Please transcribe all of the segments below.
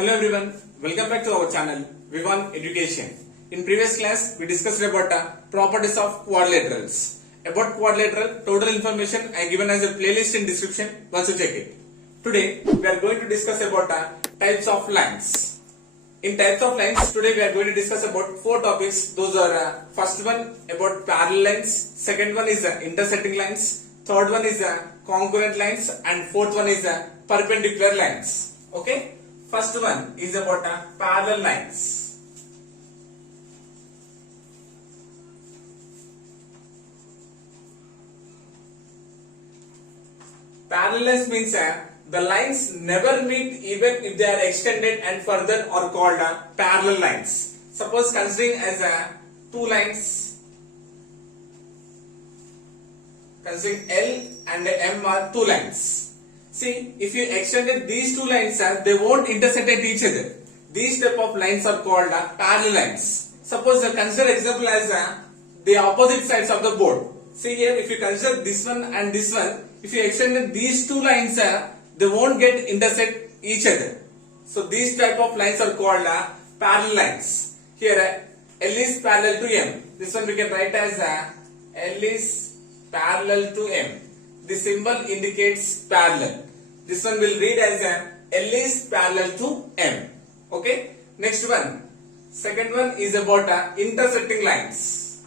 Hello everyone, welcome back to our channel Vivan Education. In previous class, we discussed about properties of quadrilaterals. About quadrilateral, total information I given as a playlist in description. Once you check it. Today, we are going to discuss about types of lines. In types of lines, today we are going to discuss about four topics. Those are first one about parallel lines, second one is intersecting lines, third one is congruent lines, and fourth one is perpendicular lines. Okay. First one is about parallel lines. Parallel lines means the lines never meet even if they are extended and further are called parallel lines. Suppose considering as two lines, considering L and M are two lines. See, if you extended these two lines, they won't intersect at each other. These type of lines are called parallel lines. Suppose consider example as the opposite sides of the board. See here, if you consider this one and this one, if you extended these two lines, they won't get intersect each other. So these type of lines are called parallel lines. Here L is parallel to M. This one we can write as L is parallel to M. The symbol indicates parallel. This one will read as L is parallel to M. Okay. Next one. Second one is about intersecting lines.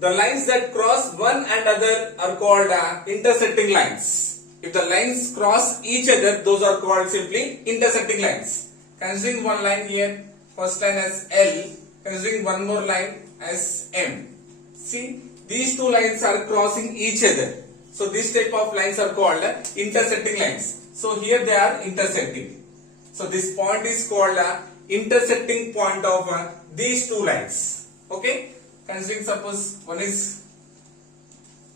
The lines that cross one another are called intersecting lines. If the lines cross each other, those are called simply intersecting lines. Considering one line here, first line as L, considering one more line as M. See, these two lines are crossing each other. So this type of lines are called intersecting lines. So here they are intersecting. So this point is called intersecting point of these two lines. Okay? Considering suppose one is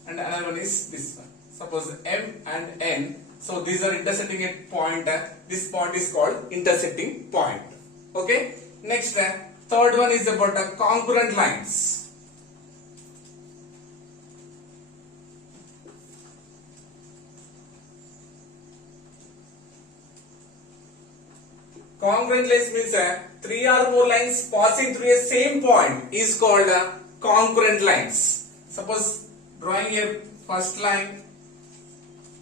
and another one is this one. Suppose M and N, so these are intersecting at point. This point is called intersecting point. Okay. Next, third one is about congruent lines. Congruent lines means three or more lines passing through a same point is called congruent lines. Suppose drawing here first line,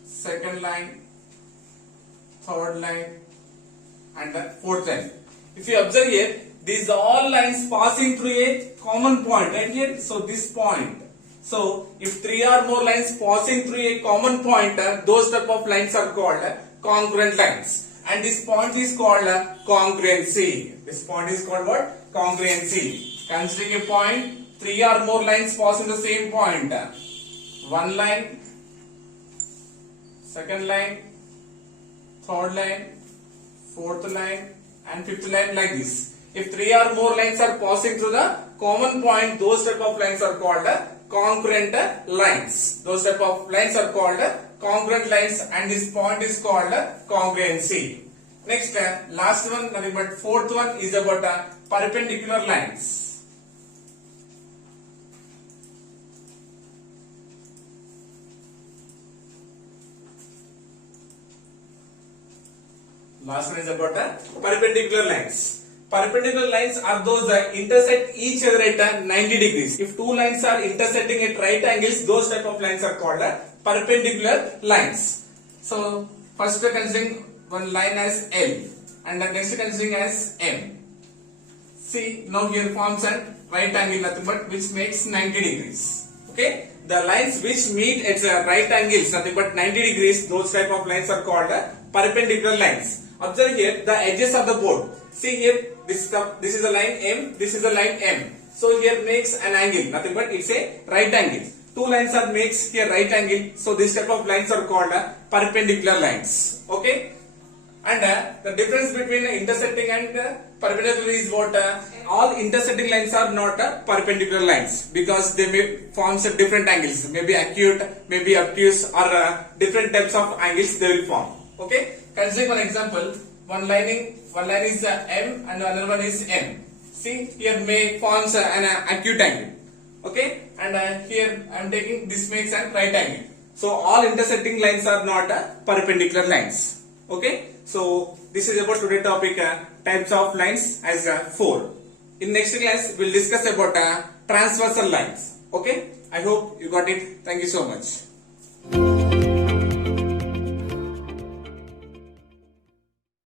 second line, third line, and the fourth line. If you observe here, these are all lines passing through a common point right here. So this point. So if three or more lines passing through a common point, those type of lines are called congruent lines. And this point is called congruency. This point is called what? Congruency. Considering a point, three or more lines passing the same point. One line, second line, third line, fourth line, and fifth line, like this. If three or more lines are passing through the common point, those type of lines are called congruent lines. Those type of lines are called congruent lines, and this point is called congruency. Next, last one, nothing but fourth one is about perpendicular lines. Last one is about perpendicular lines. Perpendicular lines are those that intersect each other at 90 degrees. If two lines are intersecting at right angles, those type of lines are called perpendicular lines. So first we are considering one line as L and the next considering as M. See, now here forms a right angle, nothing but which makes 90 degrees. Okay. The lines which meet at right angles, nothing but 90 degrees, those type of lines are called perpendicular lines. Observe here the edges of the board. See here, this is a line M, this is a line M. So here makes an angle, nothing but it's a right angle. Two lines are makes here right angle. So this type of lines are called perpendicular lines. Okay. And the difference between intersecting and perpendicular is what? All intersecting lines are not perpendicular lines because they may form different angles, maybe acute, maybe obtuse, or different types of angles they will form. Okay. Consider one example. One line is M and another one is N. See here may forms an acute angle. Okay, and here I am taking this makes a right angle. So all intersecting lines are not perpendicular lines. Okay, so this is about today topic types of lines as 4. In next class we'll discuss about transversal lines. Okay, I hope you got it. Thank you so much.